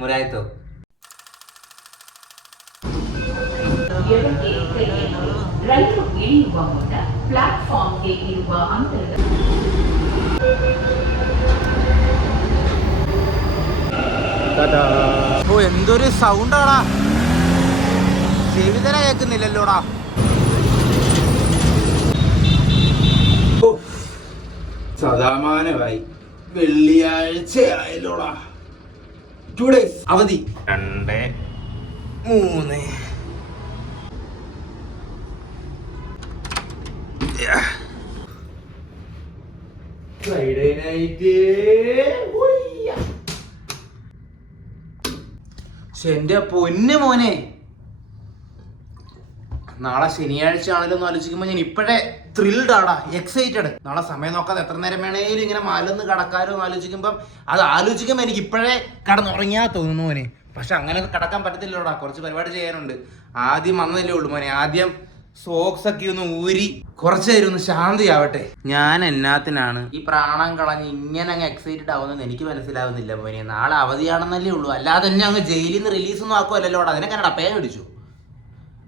मुरायतो ರೈಲು ಇಳಿಯುವ ಮುನ್ನ ಪ್ಲಾಟ್ಫಾರ್ಮ್ಗೆ ಇರುವ ಅಂತರದ എന്തൊരു സൗണ്ടാടാ, ചെവി തന്നെ കേൾക്കുന്നില്ലല്ലോടാ. സദാമാനമായി വെള്ളിയാഴ്ച ആയല്ലോടാ. 2 days അവധി. 2 3 ഫ്രൈഡേ നൈറ്റ്. എന്റെ പൊന്നു മോനെ, നാളെ ശനിയാഴ്ച ആണല്ലോ എന്ന് ആലോചിക്കുമ്പോൾ ഞാൻ ഇപ്പോഴേ ത്രിൽഡ് ആടാ, എക്സൈറ്റഡ്. നാളെ സമയം നോക്കാതെ എത്ര നേരം വേണേലും ഇങ്ങനെ മലന്ന് കടക്കാരോ എന്ന് ആലോചിക്കുമ്പം എനിക്ക് ഇപ്പോഴേ കടന്നുറങ്ങിയാ തോന്നുന്നു മോനെ. പക്ഷെ അങ്ങനെ കടക്കാൻ പറ്റത്തില്ലോടാ, കുറച്ച് പരിപാടി ചെയ്യാനുണ്ട്. ആദ്യം വന്നതല്ലേ ഉള്ളൂ മോനെ, ആദ്യം സോക്സ് ഒക്കെ ഒന്ന് ഊരി കുറച്ചു നേരം ഒന്ന് ശാന്തിയാവട്ടെ. ഞാൻ എന്നാത്തിനാണ് ഈ പ്രാണം കളഞ്ഞ് ഇങ്ങനെ അങ്ങ് എക്സൈറ്റഡ് ആവുന്നതെന്ന് എനിക്ക് മനസ്സിലാവുന്നില്ല മോനെ. നാളെ അവധിയാണെന്നല്ലേ ഉള്ളൂ, അല്ലാതെ തന്നെ അങ്ങ് ജയിലിൽ നിന്ന് റിലീസൊന്നും ആക്കുമല്ലോ. അതിനൊക്കെ പേ മേടിച്ചു.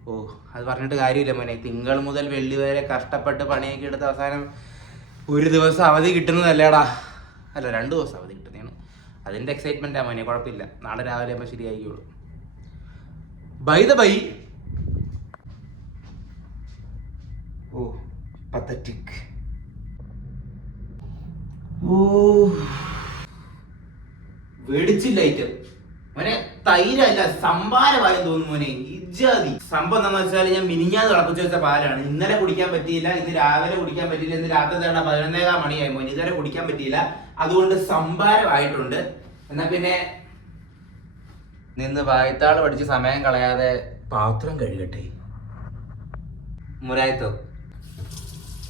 ഓ, അത് പറഞ്ഞിട്ട് കാര്യമില്ല മോനെ. തിങ്കൾ മുതൽ വെള്ളി വരെ കഷ്ടപ്പെട്ട് പണിയൊക്കെ എടുത്ത് അവസാനം ഒരു ദിവസം അവധി കിട്ടുന്നതല്ലേടാ, അല്ല 2 ദിവസം അവധി കിട്ടുന്നതാണ്. അതിൻ്റെ എക്സൈറ്റ്മെൻറ്റാ മോനെ. കുഴപ്പമില്ല, നാളെ രാവിലെ ആകുമ്പോൾ ശരിയായിക്കോളൂ. By the by. Oh pathetic. Oh വെടിച്ചില്ല ഐറ്റം മോനെ. തൈരല്ല സംഭാരമായി തോന്നുന്നു മോനെ. ഇജാതി സംഭവം എന്താണെന്ന് വെച്ചാൽ, ഞാൻ മിനിഞ്ഞാന്ന് തിളപ്പിച്ച് വെച്ച പാലാണ്. ഇന്നലെ കുടിക്കാൻ പറ്റിയില്ല, ഇന്ന് രാവിലെ കുടിക്കാൻ പറ്റിയില്ല, ഇന്ന് രാത്രി 11:15 മണിയായി മോനെ. ഇതുവരെ കുടിക്കാൻ പറ്റിയില്ല, അതുകൊണ്ട് സംഭാരമായിട്ടുണ്ട്. എന്നാ പിന്നെ നിന്ന് വായത്താള് പഠിച്ച് സമയം കളയാതെ പാത്രം കഴുകട്ടെ. മുരായത്തോ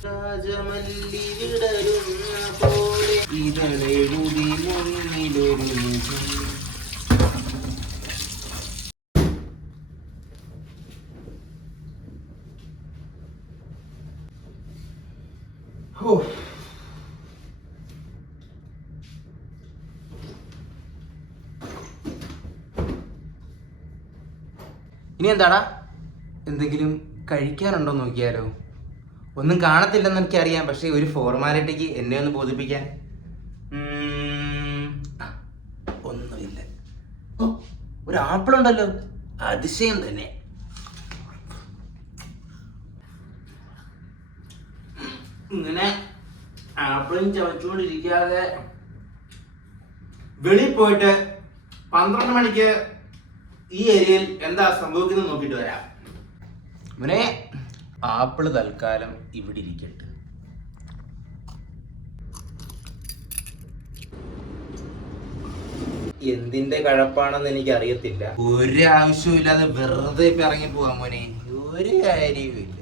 രാജമല്ലി വിടരുന്ന പോലെ ഇതളെഴുതി മുന്നിലൊരു മുഖം. ഇനി എന്താടാ, എന്തെങ്കിലും കഴിക്കാനുണ്ടോ നോക്കിയാലോ? ഒന്നും കാണത്തില്ലെന്ന് എനിക്കറിയാം, പക്ഷെ ഒരു ഫോർമാലിറ്റിക്ക് എന്നെ ഒന്ന് ബോധിപ്പിക്കാൻ. ഒന്നുമില്ല. ഒരു ആപ്പിൾ ഉണ്ടല്ലോ, അതിശയം തന്നെ. ഇങ്ങനെ ആപ്പിളും ചവച്ചുകൊണ്ടിരിക്കാതെ വെളിയിൽ പോയിട്ട് 12 മണിക്ക് ഈ ഏരിയയിൽ എന്താ സംഭവിക്കുന്നത് നോക്കിയിട്ട് വരാം. മോനെ, ആപ്പിള് തൽക്കാലം ഇവിടെ ഇരിക്കട്ടെ. എന്തിന്റെ കഴപ്പാണെന്ന് എനിക്ക് അറിയത്തില്ല. ഒരു ആവശ്യമില്ലാതെ വെറുതെ ഇപ്പൊ ഇറങ്ങി പോവാൻ മോനെ, ഒരു കാര്യവുമില്ല.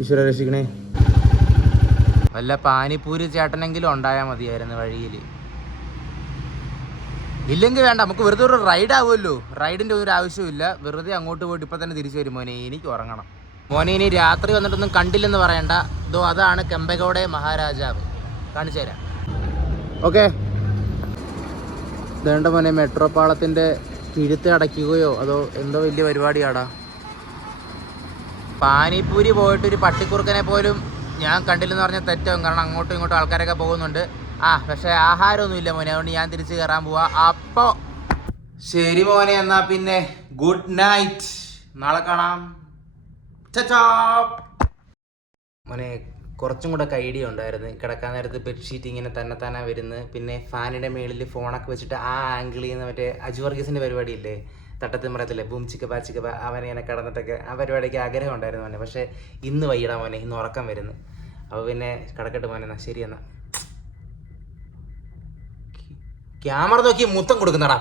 ഈശ്വര രക്ഷിക്കണേ. വല്ല പാനിപ്പൂരി ചേട്ടനെങ്കിലും ഉണ്ടായാൽ മതിയായിരുന്നു വഴിയിൽ. ഇല്ലെങ്കിൽ വേണ്ട, നമുക്ക് വെറുതെ ഒരു റൈഡ് ആവുമല്ലോ. റൈഡിൻ്റെ ഒരു ആവശ്യമില്ല, വെറുതെ അങ്ങോട്ട് പോയിട്ട് ഇപ്പം തന്നെ തിരിച്ചു വരും മോനെ. എനിക്ക് ഉറങ്ങണം മോനെ. ഇനി രാത്രി വന്നിട്ടൊന്നും കണ്ടില്ലെന്ന് പറയണ്ട. ഇതോ അതാണ് കെമ്പഗോഡെ മഹാരാജാവ്, കാണിച്ചു തരാം. ഓക്കെ, വേണ്ട മോനെ. മെട്രോ പാളത്തിൻ്റെ കിഴുത്ത് അടയ്ക്കുകയോ അതോ എന്തോ വലിയ പരിപാടിയാടാ. പാനിപ്പൂരി പോയിട്ടൊരു പട്ടിക്കുറുക്കനെ പോലും ഞാൻ കണ്ടില്ലെന്ന് പറഞ്ഞാൽ തെറ്റാവും, കാരണം അങ്ങോട്ടും ഇങ്ങോട്ടും ആൾക്കാരൊക്കെ പോകുന്നുണ്ട്. പക്ഷെ ആഹാരമൊന്നും ഇല്ല മോനെ, അതുകൊണ്ട് ഞാൻ തിരിച്ച് കയറാൻ പോവാ. അപ്പോ ശരി മോനെ, എന്നാ പിന്നെ ഗുഡ് നൈറ്റ്, നാളെ കാണാം. മോനെ, കുറച്ചും കൂടെ ഒക്കെ ഐഡിയ ഉണ്ടായിരുന്നു. കിടക്കാൻ നേരത്ത് ബെഡ്ഷീറ്റ് ഇങ്ങനെ തന്നെ വരുന്നത്, പിന്നെ ഫാനിൻ്റെ മേളിൽ ഫോണൊക്കെ വെച്ചിട്ട് ആ ആംഗിളിൽ നിന്ന് മറ്റേ അജു വർഗീസിൻ്റെ പരിപാടിയില്ലേ, തട്ടത്തിമറത്തില്ലേ, ബൂം ചിക്കപ്പ ചിക്കപ്പ, അവനെ ഇങ്ങനെ കിടന്നിട്ടൊക്കെ ആ പരിപാടിക്ക് ആഗ്രഹം ഉണ്ടായിരുന്നു മോനെ. പക്ഷേ ഇന്ന് വൈകിടാ മോനെ, ഇന്ന് ഉറക്കം വരുന്നു. അപ്പോൾ പിന്നെ കിടക്കട്ടെ മോനെ. എന്നാ ശരി. എന്നാ ക്യാമറ നോക്കി മുത്തം കൊടുക്കുന്നടാ.